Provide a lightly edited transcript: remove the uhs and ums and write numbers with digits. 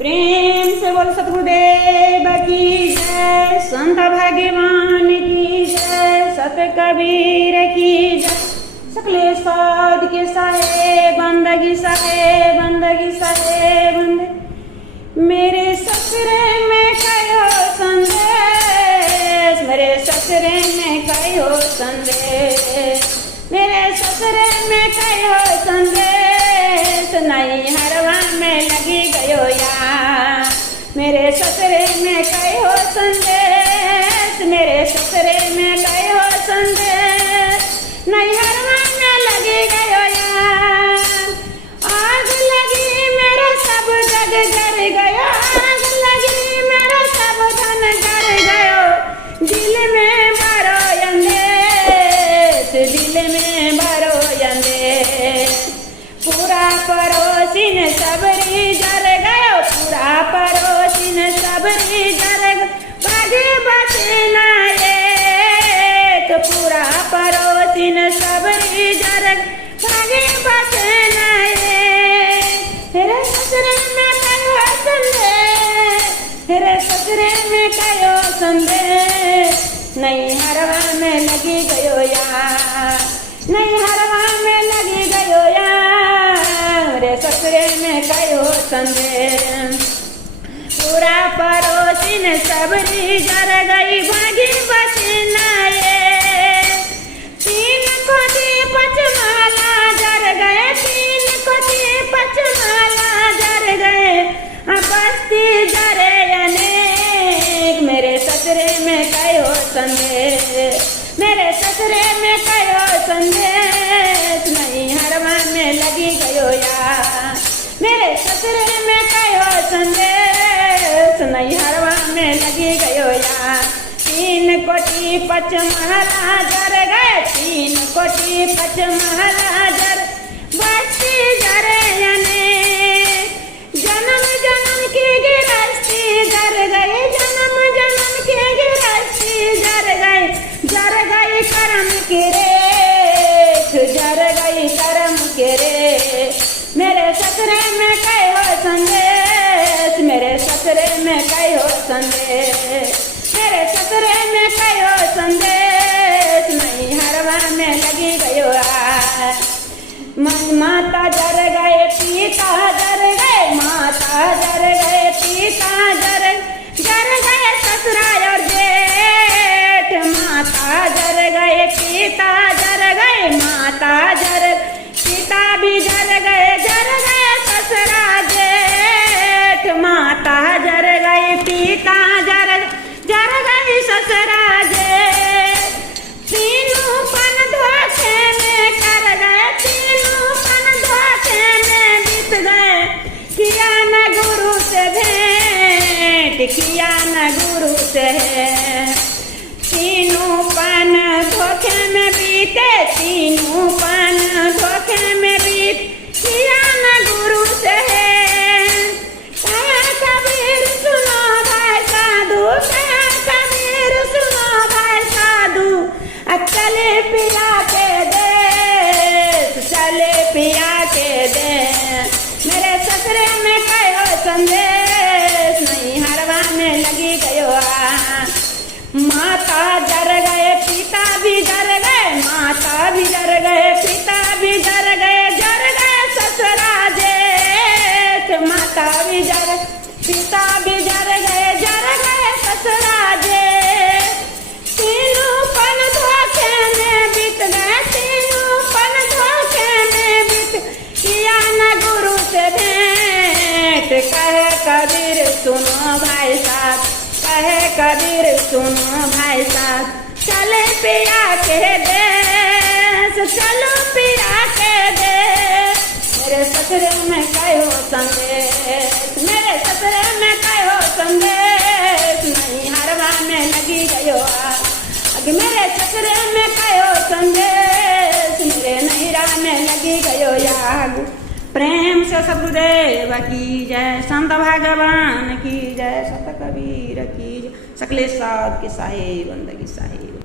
प्रेम से बोल सतगुरुदेव की जय, संत भगवान की जय, सत कबीर की जय। सकले साध के साहे बंदगी बंदगी बंदे मेरे ससुरे में कहो संदेश, मेरे ससुरे में कहो संदेश, मेरे ससुरे में कहो संदेश, नहीं हरवा में लगी गयो यार। मेरे ससुरे में कहो संदेश, मेरे ससुरे में कहो संदेश, नहीं हरवा में लगी गयो यार। आग लगी मेरा सब जग जर गयो, आग लगी मेरा सब धन जर गयो, दिल में भरो अंदेश, दिल में भरो अंदेश। पूरा पड़ोसिन सबरी जर गयो, पूरा पड़ोसिन सबरी जर गयो, भागे बचे ना एक, पूरा पड़ोसिन सबरी जर गयो, भागे बचे ना एक। तेरे ससुरे में कहो संदेश, तेरे ससुरे में कहो संदेश, नहीं हरवा में लगी गयो यार, नहीं हरवा में लगी गयो यार। मेरे ससुरे में कहो संदेश। पूरा पड़ोसिन सबरी जर गई, भागी बचे ना ये। तीन कोठी पचमाला जर गए, तीन कोठी पचमाला जर गए, बस्ती जरे अनेक। मेरे ससुरे में कहो संदेश, मेरे ससुरे में कहो संदेश, नहीं हरवा में लगी गयो यार। मेरे ससुरे में कहो संदेश, नहीं हरवा में लगी गयो यार। तीन कोठी पचमहला जर गए, तीन कोठी पचमहला जर, बस्ती जरे अनेक। जन्म जन्म की गिरस्ती जर गई, जन्म जन्म की गिरस्ती जर गई कर्म के रेख, जर गई कर्म के रेख। मेरे ससुरे में कहो संदेश, मेरे ससुरे में कहो संदेश, मेरे ससुरे में कहो संदेश, नहीं हरवा में लगी गयो यार। माता जर गए, पिता जर गए, माता जर गए, पिता जर गए, ससुरा और जेठ। माता जर गए, पिता जर गए, माता जर, पिता भी जर गए ससुरा जेठ। माता जर गए, पिता जर गए ससुरा जेठ। तीनों पन धोखे में कर गए, तीनों पन धोखे में बीत गए, किया न गुरु से भेंट, किया न गुरु से। तीनों पन धोखे में बीते, तीनों पन धोखे में बीत, किया न गुरु से। कहे कबीर सुनो भाई साधु, कहे कबीर सुनो भाई साधु, चले पिया के दे, चले पिया के दे। मेरे ससुरे में कहो संदेश, नहीं हरवा में लगी गयो यार। माता जर गए, पिता भी जर गए, माता भी जर गए, पिता भी जर गए ससुरा जेठ। माता भी जर, पिता भी जर गए ससुरा जेठ। तीनों पन धोखे में बीत गए, तीनों पन धोखे में बीत, किया न गुरु से भेंट। कहे कबीर सुनो भाई साहब, कहे कबीर सुनो भाई साहब, चले पिया के देश, चलो पिया के देश। मेरे ससुरे में कहो संदेश, मेरे ससुरे में कहो संदेश, नहीं हरवा में लगी गयो आग। मेरे ससुरे में कहो संदेश, मेरे नैरा में लगी गयो आग। प्रेम से सतगुरुदेव की जय, संत भगवान की जय, सत कबीर की जय। सकले साध के साहे बंदगी साहे।